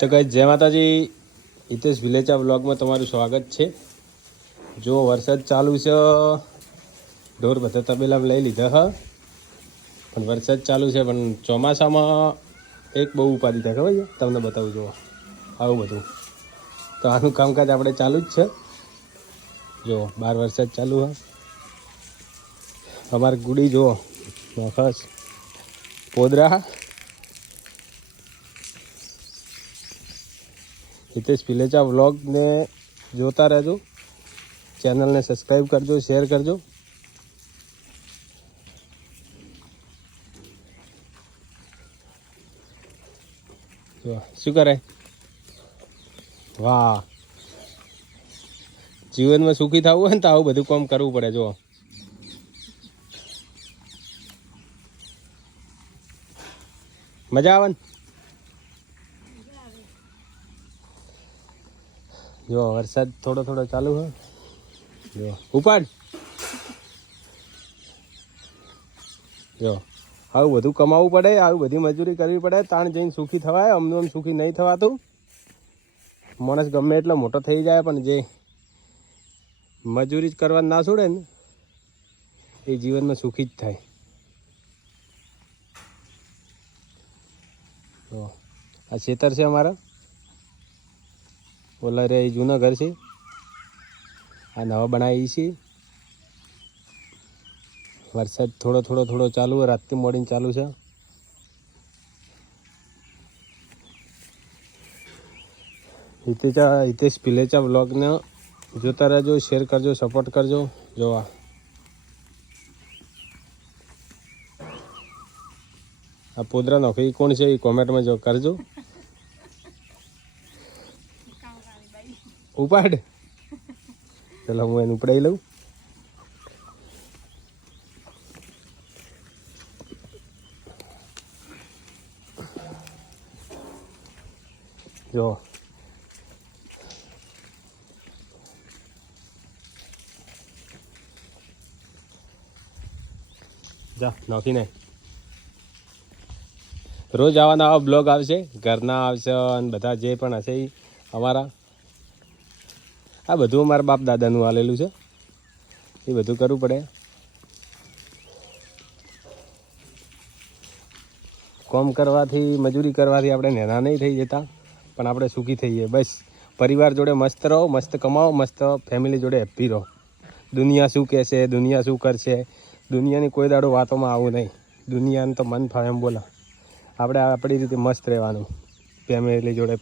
તો ગાઈસ જય માતાજી, હિતેશ વિલેચા વ્લોગમાં તમારું સ્વાગત છે। જો વરસાદ ચાલુ છે, ઢોર બધા તબેલામાં લઈ લીધા હ, પણ વરસાદ ચાલુ છે, પણ ચોમાસામાં એક બહુ ઉપાધિ થાય ખબર છે તમને, બતાવું જુઓ આવું બધું। તો આનું કામકાજ આપણે ચાલુ જ છે। જો બહાર વરસાદ ચાલુ હ, અમારે ગુડી જુઓ ખાસ પોદરા। हितेश विलेचा व्लॉग ने जोता रहजो, चैनल ने सब्सक्राइब करजो, शेर करजो। शू करे वाह, जीवन में सुखी थवुं होय ने तो आवुं बधुं काम करवुं पड़े। जो मजा आवे ने, जो वरसाद थोड़ो थोड़ो चालू है। जो उपाड़ जो आવું બધું કમાવું પડે, આવું બધી મજૂરી કરવી પડે, તાણ જઈને સુખી થવાય। અમને સુખી નહીં થવાતું। માણસ ગમે એટલો મોટો થઈ જાય, પણ જે મજૂરી જ કરવા ના છોડે ને એ જીવનમાં સુખી જ થાય। તો આ ખેતર છે અમારા, ઓલા રે એ જૂના ઘર છે, આ નવા બનાવી છે। वरसाद थोड़ो थोड़ो थोड़ो चालू है, रात मोड़ी चालू है। हितेश विलेचा व्लॉग ने जोता रहजो, शेर करजो, सपोर्ट करजो। जो आ पोदरा नौकरी कौन से कॉमेंट में जो करजो। उपाड़ चलो हूँ एने उपड़ाई लऊँ। जो जा नौकी नहीं, रोज आवा नवा ब्लॉग आवशे, घरना आवशे अने बधा जे पण हशे ई अमारा। आ बधुं अमारा बाप दादानुं आलेलुं छे, ए बधुं करवुं पड़े। काम करवाथी, मजूरी करवाथी आपणे नेना नहीं थई जता, पण आपणे सुखी थईए। बस परिवार जोड़े मस्त रहो, मस्त कमाओ, मस्त फैमिली जोड़े हेप्पी रहो। दुनिया शू कहेशे, दुनिया शू करशे, दुनियानी कोई दाड़ो वातोमां आवुं नहीं। दुनियाने तो मन फावे एम बोला, આપણે આપણી રીતે મસ્ત રહેવાનું ફેમિલી જોડે।